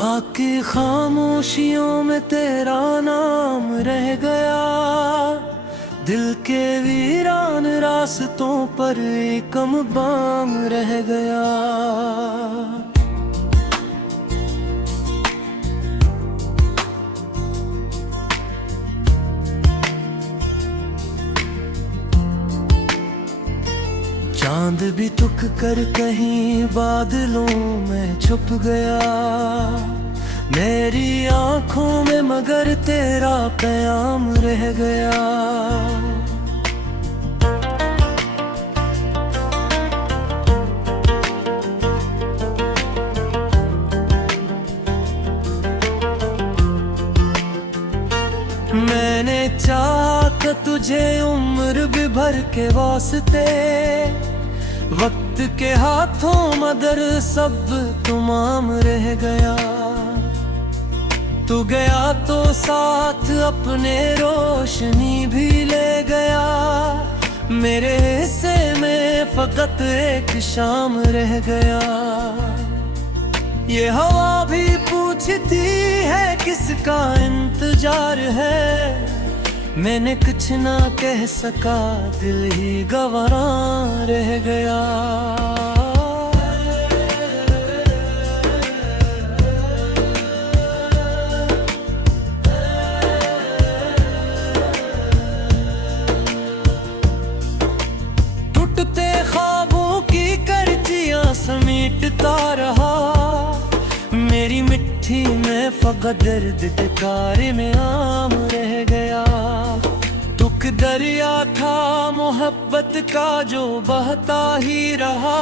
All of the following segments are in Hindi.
बाकी खामोशियों में तेरा नाम रह गया। दिल के वीरान रास्तों पर एक बाम रह गया। चांद भी तुक कर कहीं बादलों में छुप गया। मेरी आंखों में मगर तेरा प्याम रह गया। मैंने चाहा था तुझे उम्र भी भर के वास्ते, वक्त के हाथों मगर सब तमाम रह गया। तू गया तो साथ अपने रोशनी भी ले गया। मेरे हिस्से में फकत एक शाम रह गया। ये हवा भी पूछती है किसका इंतजार है। मैंने कुछ ना कह सका, दिल ही गवारा रह गया। टूटते ख्वाबों की करचियां समेटता रहा। मेरी मिट्टी में फकत दर्द टिकारे में आम रह गया। तुक दरिया था मोहब्बत का जो बहता ही रहा।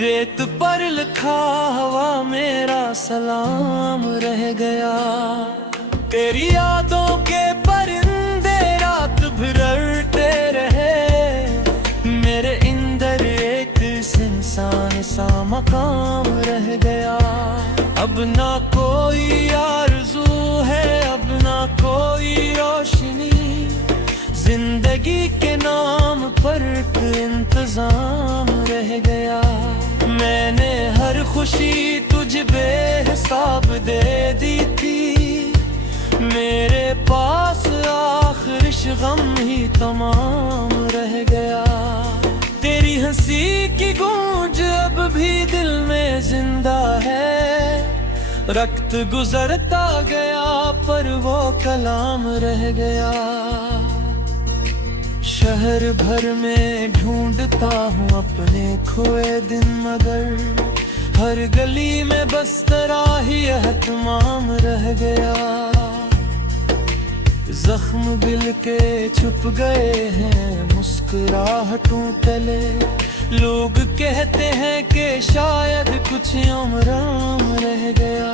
रेत पर लिखा हवा मेरा सलाम रह गया। तेरी यादों के परिंदे रात भर उड़ते रहे। मेरे अंदर एक इंसान सा मकाम रह गया। अब ना कोई आरज़ू है, अब ना कोई रोशनी। जिंदगी के नाम पर इंतजाम रह गया। मैंने हर खुशी तुझ बेहिसाब दे दी थी। मेरे पास आखिर गम ही तमाम रह गया। तेरी हंसी की गूंज अब भी दिल में जिंदा है। रक्त गुजरता गया पर वो कलाम रह गया। शहर भर में ढूंढता हूँ अपने खोए दिन, मगर हर गली में बस तेरा ही एहतमाम रह गया। जख्म दिल के छुप गए हैं मुस्कुराहटों तले। लोग कहते हैं कि शायद कुछ उम्राम रह गया।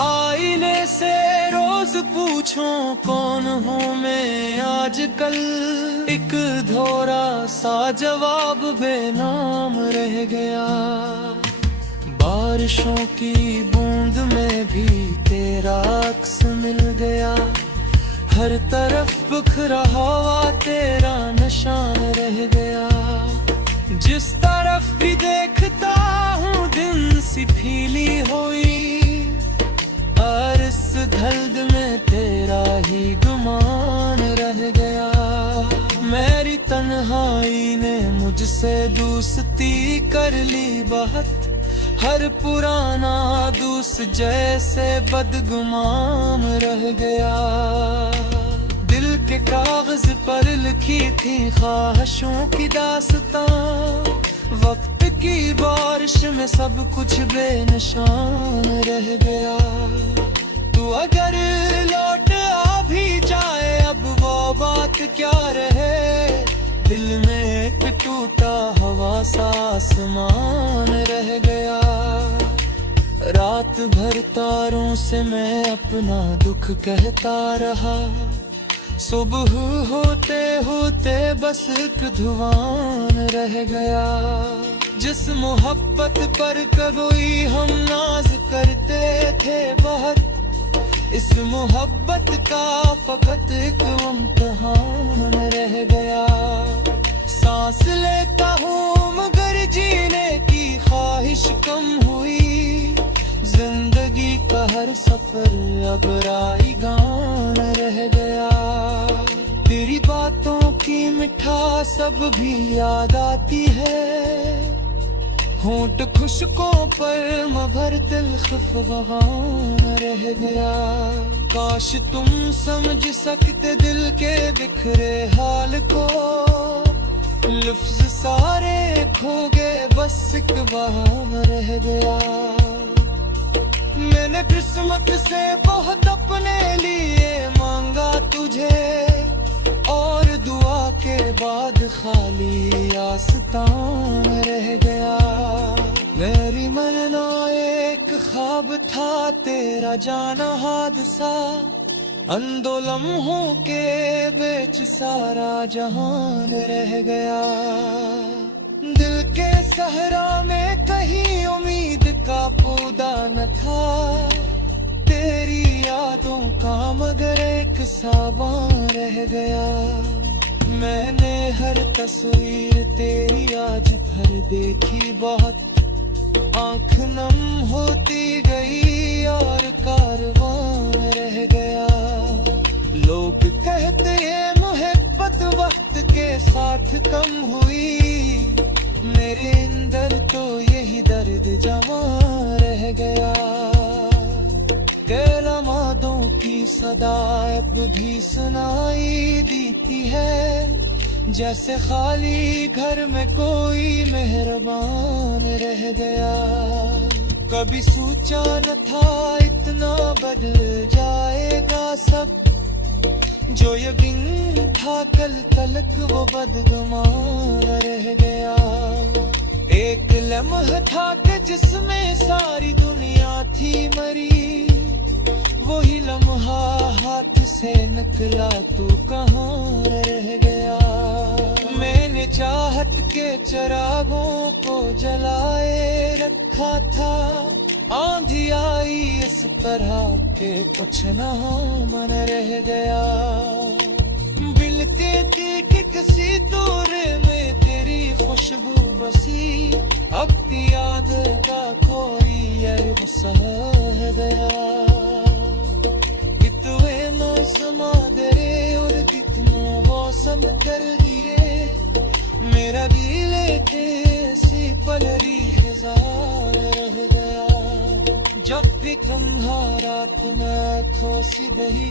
आईने से रोज पूछूं कौन हूँ मैं आजकल। एक धोरा सा जवाब बेनाम रह गया। बारिशों की बूंद में भी तेरा अक्स मिल गया। हर तरफ बिखरा हुआ तेरा निशान रह गया। जिस तरफ भी देखता हूँ दिन सी फीली हुई। और इस धल्द में तेरा ही गुमान रह गया। मेरी तन्हाई ने मुझसे दोस्ती कर ली बहुत। हर पुराना दोस्त जैसे बदगुमान रह गया। दिल के कागज पर लिखी थी ख्वाहिशों की दास्तां। वक्त की बारिश में सब कुछ बेनिशान रह गया। तू अगर लौट आ भी जाए अब वो बात क्या रहे। दिल में एक टूटा हवा सा आसमान रह गया। रात भर तारों से मैं अपना दुख कहता रहा। सुबह होते होते बस एक धुआं रह गया। जिस मोहब्बत पर कभी हम नाज करते थे बहुत। इस मोहब्बत का फकत एक इम्तिहान रह गया। सांस लेता हूँ मगर जीने की ख्वाहिश कम हुई। जिंदगी का हर सफर अब राही गान रह गया। तेरी बातों की मिठास अब भी याद आती है, होंठ खुशकों पर मगर दिल खफगान रह गया। काश तुम समझ सकते दिल के बिखरे हाल को, लफ्ज सारे खो गए बस एक बहाव रह गया। मैंने किस्मत से बहुत अपने लिए मांगा तुझे, और दुआ के बाद खाली आस्तान रह गया। मेरी मरना एक ख्वाब था तेरा जाना हादसा, अंधो लम्हों के बीच सारा जहान रह गया। दिल के सहरा में कहीं उम्मीद का पौधा न था, तेरी यादों का मगर एक साबान रह गया। मैंने हर तस्वीर तेरी आज भर देखी बहुत, आंख नम होती गई और कारवां रह गया। लोग कहते हैं मोहब्बत वक्त के साथ कम हुई, मेरे अंदर तो यही दर्द जमा रह गया। लम्हादों की सदा अब भी सुनाई देती है, जैसे खाली घर में कोई मेहरबान रह गया। कभी सोचा न था इतना बदल जाएगा सब, जो यकीन था कल तलक वो बदगुमान रह गया। एक लम्हा था कि जिसमें सारी दुनिया थी मरी, वही लम्हा हाथ से निकला तू कहाँ रह गया। मैंने चाहत के चिरागों को जलाए रखा था, आंधी आई इस तरह के कुछ ना मन रह गया। बिलते थी कि किसी दूर में तेरी खुशबू बसी, अब की याद का कोई अरब सह गया। समादरे और कितना मौसम कर दिए, मेरा दिल कैसी पलरी हजार रह गया। जब भी तुम्हारा रात में खोसी दही